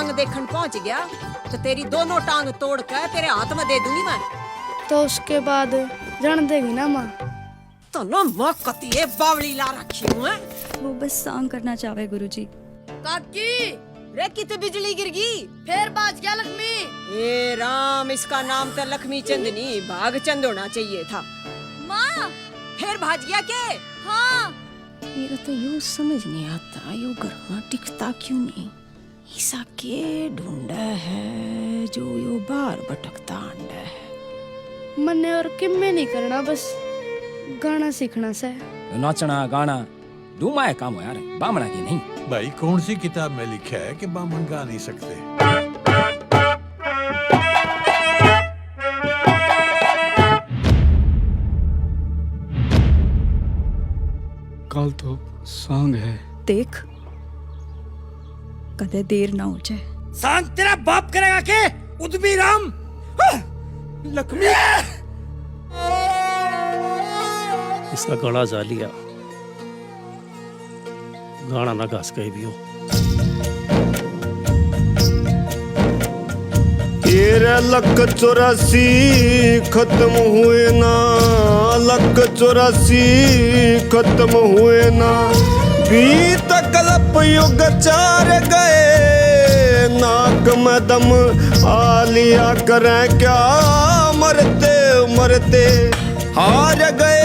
टांग देखन पहुंच गया तो तेरी दोनों टांग तोड़ कर तेरे हाथ में दे दूंगी मैं। तो उसके बाद जान देगी ना माँ। तो नो माँ कतिये बावली ला रखी हूँ। वो बस सांग करना चाहे गुरुजी। काकी रे कित बिजली गिर गई। फिर बाज गया लक्ष्मी। ए राम, इसका नाम तो लक्ष्मी चंदनी भागचंद होना चाहिए था। माँ फिर भाज गया के? हाँ। मेरा तो यूं समझ नहीं आता यो घर में टिकता क्यों नहीं। ऐसा के ढूंढा है जो यो बार भटकता अंडा है। मन्ने और किम्मे नहीं करना, बस गाना सीखना से। नाचना गाना डूमा है काम हो यार, बामना की नहीं। भाई कौन सी किताब में लिखा है कि बामन गा नहीं सकते? कल तो सॉन्ग है। देख कदे देर ना हो जाए। सांग तेरा बाप करेगा के उद्मी राम। लक्ष्मी इसका गाना जा लिया, गाना ना घास कहीं भी हो। तेरे लक 84 खत्म हुए ना, लक 84 खत्म हुए ना, बीत कल्प युग 4 गए, नाक में दम आ लिया करें क्या, मरते मरते हार गए,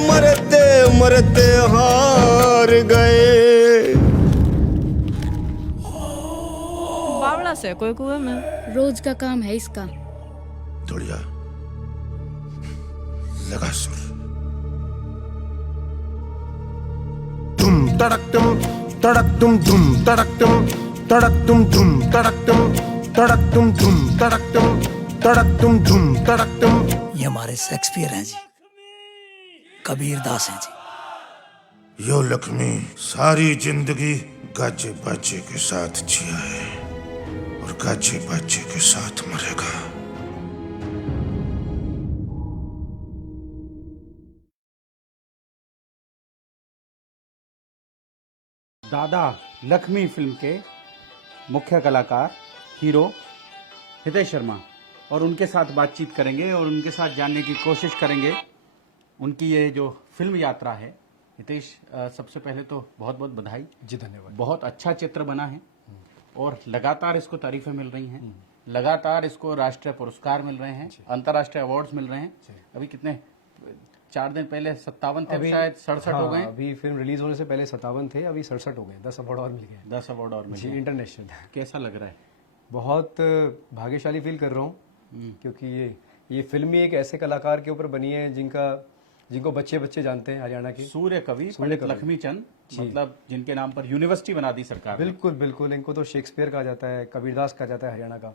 मरते मरते हार गए। बावड़ा से कोई कुएं में। रोज का काम है इसका। बढ़िया लगा सुर। तुम तड़क तुम तड़क तुम धुम तड़क तुम तड़क तुम धुम तड़क तुम तड़क तुम धुम तड़क तुम तड़क तुम धुम तड़क तुम। ये हमारे शेक्सपियर हैं जी, कबीर दास हैं जी। यो लक्ष्मी सारी जिंदगी गाजे बाजे के साथ जिया है और गाजे बाजे के साथ मरेगा। दादा लक्ष्मी फिल्म के मुख्य कलाकार हीरो हितेश शर्मा, और उनके साथ बातचीत करेंगे और उनके साथ जानने की कोशिश करेंगे उनकी ये जो फिल्म यात्रा है। हितेश, सबसे पहले तो बहुत बहुत बधाई जी। धन्यवाद। बहुत अच्छा चित्र बना है और लगातार इसको तारीफें मिल रही हैं, लगातार इसको राष्ट्रीय पुरस्कार मिल रहे हैं, अंतर्राष्ट्रीय अवार्ड्स मिल रहे हैं। अभी कितने 4 दिन पहले 57 थे, शायद 67 हो गए। अभी फिल्म रिलीज होने से पहले 57 थे, अभी 67 हो गए। 10 अवार्ड और मिल गए। 10 अवार्ड और मिल जी, गए। इंटरनेशनल। कैसा लग रहा है? बहुत भाग्यशाली फील कर रहा हूँ क्योंकि ये फिल्म ही एक ऐसे कलाकार के ऊपर बनी है जिनको बच्चे बच्चे जानते हैं हरियाणा के। सूर्य कवि पंडित लक्ष्मी चंद, मतलब जिनके नाम पर यूनिवर्सिटी बना दी सरकार ने। बिल्कुल बिल्कुल, इनको तो शेक्सपियर कहा जाता है, कबीरदास कहा जाता है हरियाणा का।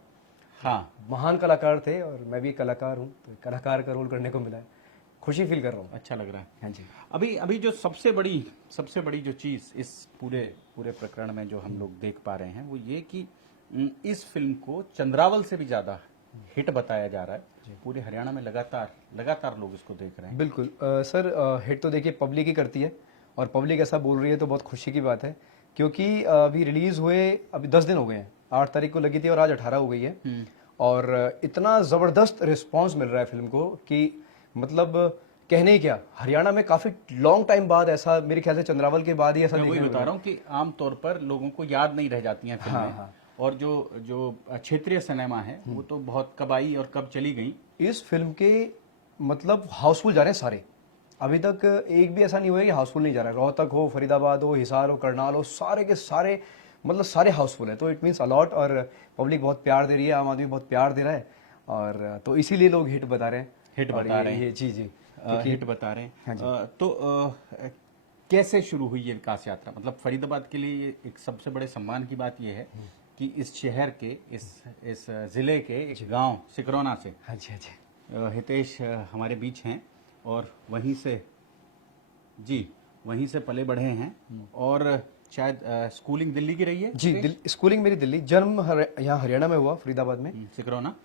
हाँ, महान कलाकार थे और मैं भी कलाकार हूँ, तो कलाकार का रोल करने को मिला है। खुशी फील कर रहा हूँ। अच्छा लग रहा है। हाँ जी। अभी जो सबसे बड़ी जो चीज इस पूरे प्रकरण में जो हम लोग देख पा रहे हैं वो ये कि इस फिल्म को चंद्रावल से भी ज्यादा हिट बताया जा रहा है। पूरे हरियाणा में लगातार लोग इसको देख रहे हैं। बिल्कुल सर, हिट तो देखिए पब्लिक ही करती है और पब्लिक ऐसा बोल रही है तो बहुत खुशी की बात है, क्योंकि अभी रिलीज हुए अभी 10 दिन हो गए हैं। 8 तारीख को लगी थी और आज 18 हो गई है और इतना ज़बरदस्त रिस्पांस मिल रहा है फिल्म को कि मतलब कहने ही क्या। हरियाणा में काफ़ी लॉन्ग टाइम बाद ऐसा, मेरे ख्याल से चंद्रावल के बाद ही ऐसा मैं वही देखने को बता रहा हूँ कि आमतौर पर लोगों को याद नहीं रह जाती हैं फिल्में। हाँ। और जो क्षेत्रीय सिनेमा है वो तो बहुत कब आई और कब चली गई। इस फिल्म के मतलब हाउसफुल जा रहे हैं सारे। अभी तक एक भी ऐसा नहीं हुआ है कि हाउसफुल नहीं जा रहा है। रोहतक हो, फरीदाबाद हो, हिसार हो, करनाल हो, सारे के सारे मतलब सारे हाउसफुल है। तो इट मीन्स अलॉट और पब्लिक बहुत प्यार दे रही है, आम आदमी बहुत प्यार दे रहा है और तो इसीलिए लोग हिट बता रहे हैं। हिट बता रहे हैं। जी। हिट बता रहे हैं। तो कैसे शुरू हुई ये विकास यात्रा? मतलब फरीदाबाद के लिए एक सबसे बड़े सम्मान की बात यह है कि इस शहर के इस जिले के एक गांव सिकरौना से हाँ जी हितेश हमारे बीच हैं और वहीं से पले बढ़े हैं और शायद स्कूलिंग दिल्ली की रही है जी। स्कूलिंग मेरी दिल्ली, जन्म यहाँ हरियाणा में हुआ, फरीदाबाद में,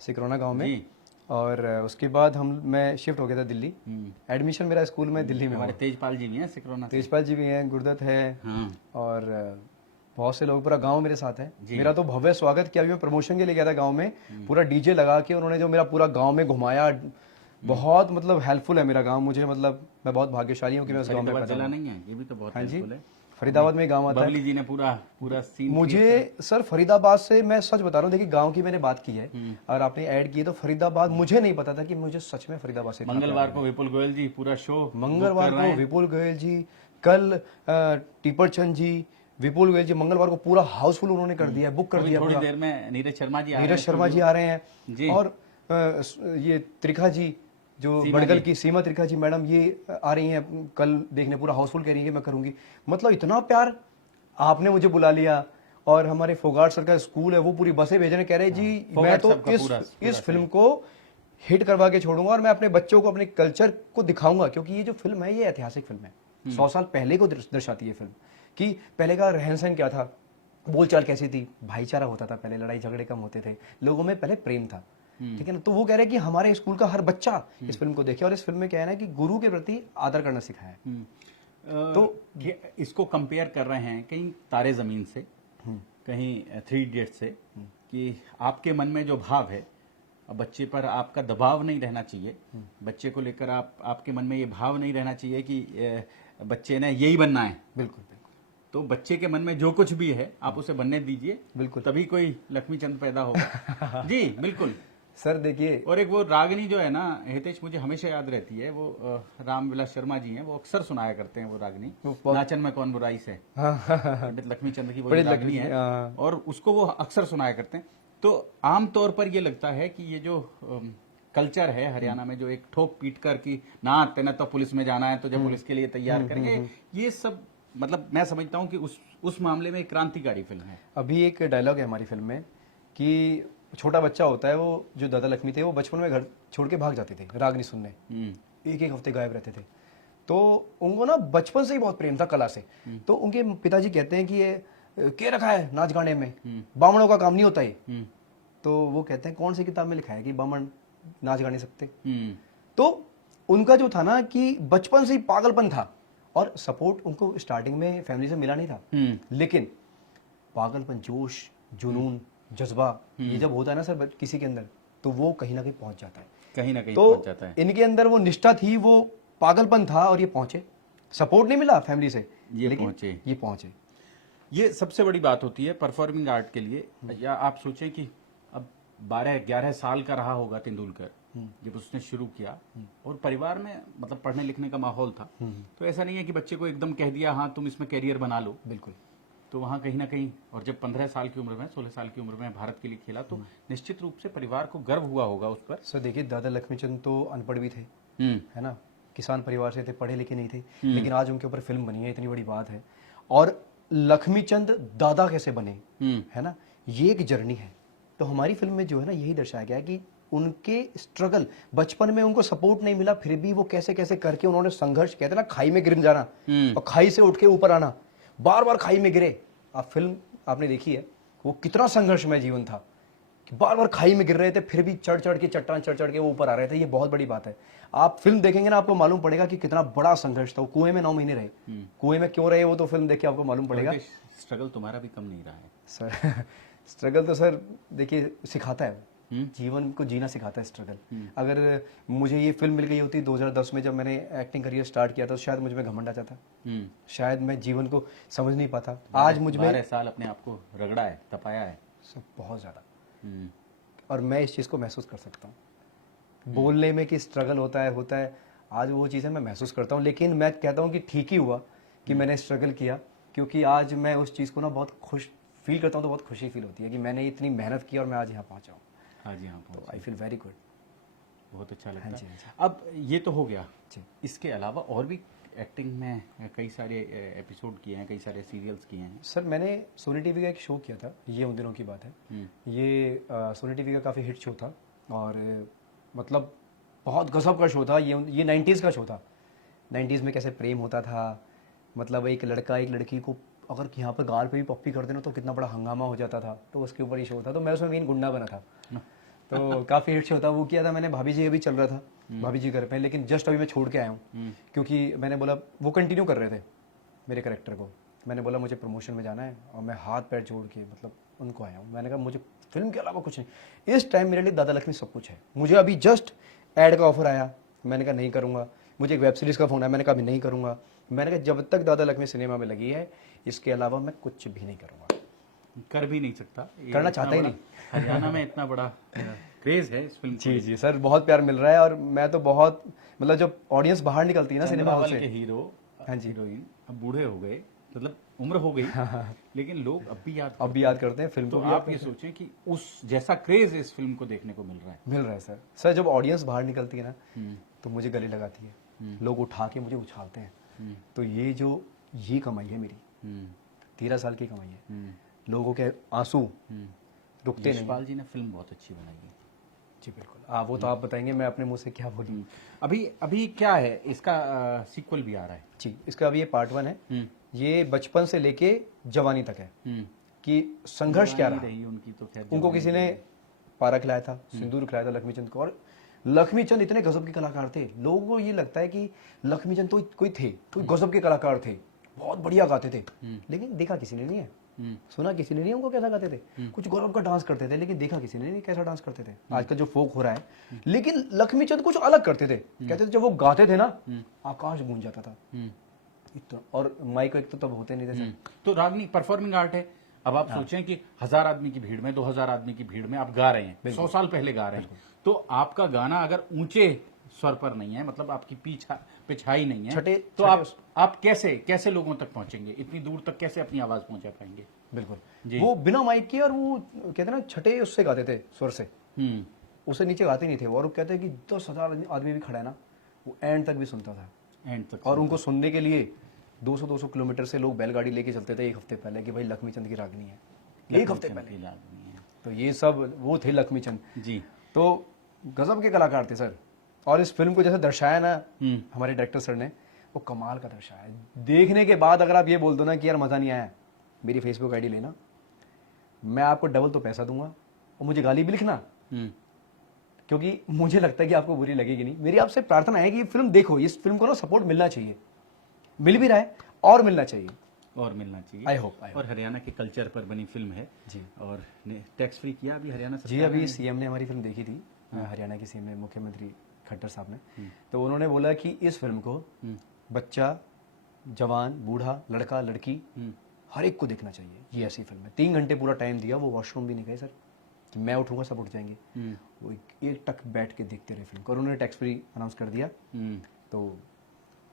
सिकरौना गांव में। और उसके बाद मैं शिफ्ट हो गया था दिल्ली। एडमिशन मेरा स्कूल में दिल्ली में। हमारे तेजपाल जी भी हैं सिकरौना। तेजपाल जी भी हैं, गुरदत्त है। और बहुत से लोग, पूरा गांव मेरे साथ है। मेरा तो भव्य स्वागत किया, अभी मैं प्रमोशन के लिए गया था गांव में, पूरा डीजे लगा के उन्होंने जो मेरा पूरा गांव में घुमाया, बहुत मतलब हेल्पफुल है मेरा गांव मुझे, मतलब मैं बहुत भाग्यशाली हूँ कि मैं उस गांव में पैदा जिला हुआ। नहीं है, ये भी तो बहुत हाँ जी, helpful है। फरीदाबाद में गांव आता है। बबली जी ने पूरा सीन मुझे सर फरीदाबाद से, मैं सच बता रहा हूँ, देखिए गांव की मैंने बात की है और आपने ऐड की है, तो फरीदाबाद मुझे नहीं पता था कि मुझे सच में फरीदाबाद से। मंगलवार को विपुल गोयल जी पूरा शो मंगलवार को विपुल गोयल जी, कल टीपर चंद जी, विपुल गोयल जी, मंगलवार को पूरा हाउसफुल उन्होंने कर दिया, बुक कर दिया। थोड़ी देर में नीरज शर्मा जी नीरज शर्मा जी आ रहे हैं, और ये त्रिखा जी जो बड़गल की सीमा त्रिखा जी मैडम, ये आ रही हैं कल देखने, पूरा हाउसफुल कह रही है कि मैं करूंगी। मतलब इतना प्यार, आपने मुझे बुला लिया, और हमारे फोगाट सर का स्कूल है, वो पूरी बसें भेज रहे, कह रहे जी मैं तो इस फिल्म को हिट करवा के छोड़ूंगा और मैं अपने बच्चों को अपने कल्चर को दिखाऊंगा, क्योंकि ये जो फिल्म है ये ऐतिहासिक फिल्म है, 100 साल पहले को दर्शाती है फिल्म कि पहले का रहन सहन क्या था, बोलचाल कैसी थी, भाईचारा होता था पहले, लड़ाई झगड़े कम होते थे, लोगों में पहले प्रेम था, ठीक है ना। तो वो कह रहे हैं कि हमारे स्कूल का हर बच्चा इस फिल्म को देखे, और इस फिल्म में क्या है ना कि गुरु के प्रति आदर करना सिखाया है। तो इसको कंपेयर कर रहे हैं कहीं तारे जमीन से, कहीं 3 इडियट्स से, कि आपके मन में जो भाव है, अब बच्चे पर आपका दबाव नहीं रहना चाहिए, बच्चे को लेकर आपके मन में ये भाव नहीं रहना चाहिए कि बच्चे ने यही बनना है। बिल्कुल। तो बच्चे के मन में जो कुछ भी है आप उसे बनने दीजिए, बिल्कुल, तभी कोई लक्ष्मी चंद पैदा होगा। जी बिल्कुल सर। देखिए, और एक वो रागनी जो है ना हितेश, मुझे हमेशा याद रहती है, वो रामविलास शर्मा जी हैं, वो अक्सर सुनाया करते हैं वो रागनी, नाचन में कौन बुराई से, पंडित लक्ष्मी चंद की वो रागनी है, और उसको वो अक्सर सुनाया करते हैं। तो आमतौर पर ये लगता है कि ये जो कल्चर है हरियाणा में, जो एक ठोक पीट कर कि ना तेना तो पुलिस में जाना है, तो जब पुलिस के लिए तैयार करेंगे, ये सब मतलब मैं समझता हूँ कि उस मामले में एक क्रांतिकारी फिल्म है। अभी एक डायलॉग है हमारी फिल्म में कि छोटा बच्चा होता है, वो जो दादा लक्ष्मी थे वो बचपन में घर छोड़ के भाग जाते थे रागनी सुनने, एक हफ्ते गायब रहते थे, तो उनको ना बचपन से ही बहुत प्रेम था कला से। तो उनके पिताजी कहते हैं कि ये क्या रखा है नाच गाने में, बामणों का काम नहीं होता ये। तो वो कहते हैं कौन सी किताब में लिखा है कि बामण नाच गा नहीं सकते। तो उनका जो था ना कि बचपन से ही पागलपन था, और सपोर्ट उनको स्टार्टिंग में फैमिली से मिला नहीं था, लेकिन पागलपन, जोश, जुनून, जज्बा, ये जब होता है ना सर किसी के अंदर, तो वो कहीं ना कहीं पहुंच जाता है, कहीं ना कहीं तो पहुंच जाता है। इनके अंदर वो निष्ठा थी, वो पागलपन था, और ये पहुंचे। सपोर्ट नहीं मिला फैमिली से, ये लेकिन पहुंचे। ये पहुंचे। ये सबसे बड़ी बात होती है परफॉर्मिंग आर्ट के लिए। या आप सोचें कि अब 12-11 साल का रहा होगा तेंदुलकर जब उसने शुरू किया, और परिवार में मतलब पढ़ने लिखने का माहौल था, तो ऐसा नहीं है कि बच्चे को एकदम कह दिया हाँ तुम इसमें कैरियर बना लो। बिल्कुल। तो वहाँ कहीं ना कहीं, और जब 15 साल की उम्र में, 16 साल की उम्र में भारत के लिए खेला, तो निश्चित रूप से परिवार को गर्व हुआ होगा उस पर। सर देखिए, दादा लक्ष्मीचंद तो अनपढ़ भी थे, है ना, किसान परिवार से थे, पढ़े लिखे नहीं थे, लेकिन आज उनके ऊपर फिल्म बनी है, इतनी बड़ी बात है। और लक्ष्मीचंद दादा कैसे बने, है ना, ये एक जर्नी है। तो हमारी फिल्म में जो है ना यही दर्शाया गया है कि उनके स्ट्रगल, बचपन में उनको सपोर्ट नहीं मिला, फिर भी वो कैसे कैसे करके उन्होंने संघर्ष, कहते ना खाई में गिर जाना और खाई से उठ के ऊपर आना, बार बार खाई में गिरे। आप फिल्म आपने देखी है, वो कितना संघर्षमय जीवन था कि बार बार खाई में गिर रहे थे, फिर भी चढ़ चढ़ के चट्टान चढ़ चढ़ के वो ऊपर आ रहे थे। ये बहुत बड़ी बात है। आप फिल्म देखेंगे ना आपको मालूम पड़ेगा कि कितना बड़ा संघर्ष था। वो कुएं में 9 महीने रहे, कुएं में क्यों रहे वो तो फिल्म देख के आपको मालूम पड़ेगा। स्ट्रगल तुम्हारा भी कम नहीं रहा है सर। स्ट्रगल तो सर देखिए सिखाता है, जीवन को जीना सिखाता है स्ट्रगल। अगर मुझे ये फिल्म मिल गई होती 2010 में, जब मैंने एक्टिंग करियर स्टार्ट किया था, तो शायद मुझ में घमंड आ जाता, शायद मैं जीवन को समझ नहीं पाता। आज मुझ में 12 साल अपने आप को रगड़ा है, तपाया है सब बहुत ज्यादा, और मैं इस चीज को महसूस कर सकता हूँ बोलने में कि स्ट्रगल होता है। आज वो चीजें मैं महसूस करता हूँ, लेकिन मैं कहता हूँ कि ठीक ही हुआ कि मैंने स्ट्रगल किया, क्योंकि आज मैं उस चीज को ना बहुत खुश फील करता हूँ, तो बहुत खुशी फील होती है कि मैंने इतनी मेहनत की और मैं आज यहाँ पहुंचा हूँ। हाँ जी, हाँ, तो आई फील वेरी गुड, बहुत अच्छा लगता है। अब ये तो हो गया, इसके अलावा और भी एक्टिंग में कई सारे एपिसोड किए हैं, कई सारे सीरियल्स किए हैं। सर मैंने सोनी टीवी का एक शो किया था, ये उन दिनों की बात है। ये सोनी टीवी का काफ़ी हिट शो था, और मतलब बहुत गजब का शो था। ये 90s का शो था। 90s में कैसे प्रेम होता था, मतलब एक लड़का एक लड़की को अगर यहाँ पर गाल पे भी पप्पी कर देना तो कितना बड़ा हंगामा हो जाता था। तो उसके ऊपर ये शो था, तो मैं उसमें मेन गुंडा बना था। तो काफ़ी हिट शो था, वो किया था मैंने। भाभी जी अभी चल रहा था, भाभी जी घर पे, लेकिन जस्ट अभी मैं छोड़ के आया हूँ, क्योंकि मैंने बोला वो कंटिन्यू कर रहे थे मेरे कैरेक्टर को, मैंने बोला मुझे प्रमोशन में जाना है, और मैं हाथ पैर जोड़ के मतलब उनको आया हूँ। मैंने कहा मुझे फिल्म के अलावा कुछ नहीं। इस टाइम मेरे लिए दादा लक्ष्मी सब कुछ है। मुझे अभी जस्ट ऐड का ऑफर आया, मैंने कहा नहीं करूँगा। मुझे एक वेब सीरीज़ का फ़ोन आया, मैंने कहा अभी नहीं करूँगा। मैंने कहा जब तक दादा लक्ष्मी सिनेमा में लगी है, इसके अलावा मैं कुछ भी नहीं करूँगा। कर भी नहीं सकता, करना चाहता ही नहीं। हरियाणा में इतना बड़ा क्रेज है इस फिल्म जी जी सर, बहुत प्यार मिल रहा है। और मैं तो बहुत मतलब जब ऑडियंस बाहर निकलती है ना सिनेमा हॉल के से, हीरो, हाँ जी, हीरोइन अब बूढ़े हो गए, मतलब उम्र हो गई, लेकिन लोग अब भी याद करते हैं फिल्म तो को भी। आप ये सोचें कि उस जैसा क्रेज इस फिल्म को देखने को मिल रहा है सर। सर जब ऑडियंस बाहर निकलती है ना, तो मुझे गले लगाती है, लोग उठा के मुझे उछालते हैं। तो ये कमाई है मेरी, 13 साल की कमाई है। लोगों के आंसू रुकते नहीं। यशपाल जी ने फिल्म बहुत अच्छी बनाई है। जी बिल्कुल, वो तो आप बताएंगे, मैं अपने मुंह से क्या बोलूं। अभी क्या है इसका सीक्वल भी आ रहा है जी, इसका अभी ये पार्ट 1 है। ये बचपन से लेके जवानी तक है कि संघर्ष क्या रहा उनकी। तो खैर उनको किसी ने पारा खिलाया था, सिंदूर खिलाया था लक्ष्मीचंद को। और लक्ष्मीचंद इतने गजब के कलाकार थे, लोगों को ये लगता है कि लक्ष्मीचंद तो कोई गजब के कलाकार थे, बहुत बढ़िया गाते थे, लेकिन देखा किसी ने नहीं है, सुना किसी ने नहीं उनको कैसा गाते थे। कुछ गौरव का डांस करते थे, लेकिन देखा किसी ने नहीं कैसा डांस करते थे। आजकल जो फोक हो रहा है, लेकिन लक्ष्मीचंद कुछ अलग करते थे। कहते थे जब वो गाते थे ना, आकाश गूंज जाता था। और माइक एक तो तब होते नहीं थे सर। तो रागनी परफॉर्मिंग आर्ट है। अब आप सोचें कि 1000 आदमी की भीड़ में, 2000 आदमी की भीड़ में आप गा रहे हैं, 100 साल पहले गा रहे हैं, तो आपका गाना अगर ऊंचे स्वर पर नहीं है, मतलब आपकी पिछाई नहीं है, तो आप कैसे लोगों तक पहुंचेंगे, इतनी दूर तक कैसे अपनी आवाज पहुंचा पाएंगे। बिल्कुल, वो बिना माइक के, और वो कहते हैं ना छठे उससे गाते थे, स्वर से, उससे नीचे गाते नहीं थे। और वो कहते हैं कि 10,000 आदमी भी खड़ा है ना, वो एंड तक भी सुनता था, एंड तक। और उनको सुनने के लिए 200 किलोमीटर से लोग बैलगाड़ी लेके चलते थे 1 हफ्ते पहले कि भाई लक्ष्मीचंद की रागनी है, 1 हफ्ते पहले। तो ये सब वो थे लक्ष्मीचंद जी। तो गजब के कलाकार थे सर। और इस फिल्म को जैसे दर्शाया ना हमारे डायरेक्टर सर ने, वो कमाल का दर्शाया। देखने के बाद अगर आप ये बोल दो ना कि यार मजा नहीं आया, मेरी फेसबुक आईडी लेना, मैं आपको डबल तो पैसा दूंगा, और मुझे गाली भी लिखना, क्योंकि मुझे लगता है कि आपको बुरी लगेगी नहीं। मेरी आपसे प्रार्थना है कि ये फिल्म देखो, इस फिल्म को ना सपोर्ट मिलना चाहिए, मिल भी रहा है और मिलना चाहिए, आई होप। और हरियाणा के कल्चर पर बनी फिल्म है जी। और टैक्स फ्री किया अभी हरियाणा सरकार जी। अभी सीएम ने हमारी फिल्म देखी थी, हरियाणा के सीएम ने, मुख्यमंत्री खट्टर साहब ने, तो उन्होंने बोला कि इस फिल्म को बच्चा, जवान, बूढ़ा, लड़का, लड़की, हर एक को देखना चाहिए। ये ऐसी फिल्म है। 3 घंटे पूरा टाइम दिया, वो वॉशरूम भी नहीं गए सर, कि मैं उठूंगा सब उठ जाएंगे, वो एक टक बैठ के देखते रहे फिल्म को। और उन्होंने टैक्स फ्री अनाउंस कर दिया, तो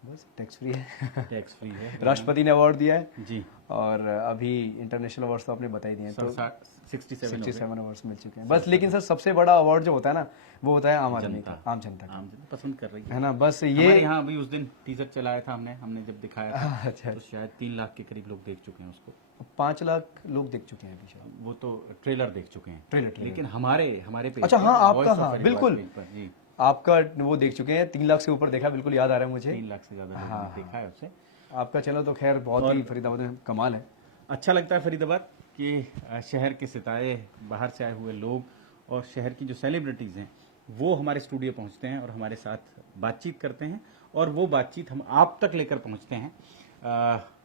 बस टैक्स फ्री है। टैक्स फ्री है। राष्ट्रपति ने अवार्ड दिया है जी। और अभी इंटरनेशनल अवार्ड्स तो आपने बता ही दिए हैं, तो 67 अवार्ड्स मिल चुके हैं बस। लेकिन सर सबसे बड़ा अवार्ड जो होता है ना, वो होता है आम आदमी का, आम जनता पसंद कर रही है ना। बस ये यहाँ अभी उस दिन टीजर चलाया था हमने जब दिखाया था, अच्छा, तो शायद 3 लाख के करीब लोग देख चुके हैं उसको। 5 लाख लोग देख चुके हैं अभी, वो तो ट्रेलर देख चुके हैं। ट्रेलर लेकिन हमारे पेज अच्छा, हाँ आपका, हाँ बिल्कुल जी, आपका वो देख चुके हैं। 3 लाख से ऊपर देखा, बिल्कुल याद आ रहा है मुझे, 3 लाख से ज्यादा लोगों ने देखा है उससे। आपका चैनल तो खैर बहुत ही फरीदाबाद में कमाल है। अच्छा लगता है फरीदाबाद कि शहर के सितारे, बाहर से आए हुए लोग और शहर की जो सेलिब्रिटीज़ हैं, वो हमारे स्टूडियो पहुंचते हैं और हमारे साथ बातचीत करते हैं, और वो बातचीत हम आप तक लेकर पहुंचते हैं।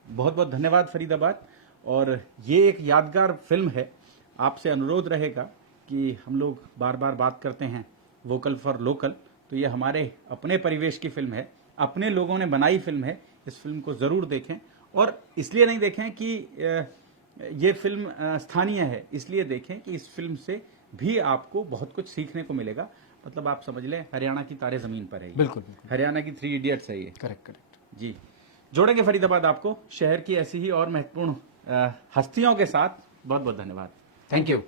बहुत बहुत धन्यवाद फरीदाबाद। और ये एक यादगार फिल्म है। आपसे अनुरोध रहेगा कि हम लोग बार बार बात करते हैं वोकल फॉर लोकल, तो ये हमारे अपने परिवेश की फिल्म है, अपने लोगों ने बनाई फिल्म है। इस फिल्म को ज़रूर देखें, और इसलिए नहीं देखें कि ये फिल्म स्थानीय है, इसलिए देखें कि इस फिल्म से भी आपको बहुत कुछ सीखने को मिलेगा। मतलब आप समझ लें हरियाणा की तारे ज़मीन पर है। बिल्कुल, हरियाणा की 3 इडियट्स है ये। करेक्ट जी। जोड़ेंगे फरीदाबाद आपको शहर की ऐसी ही और महत्वपूर्ण हस्तियों के साथ। बहुत बहुत धन्यवाद। Thank you.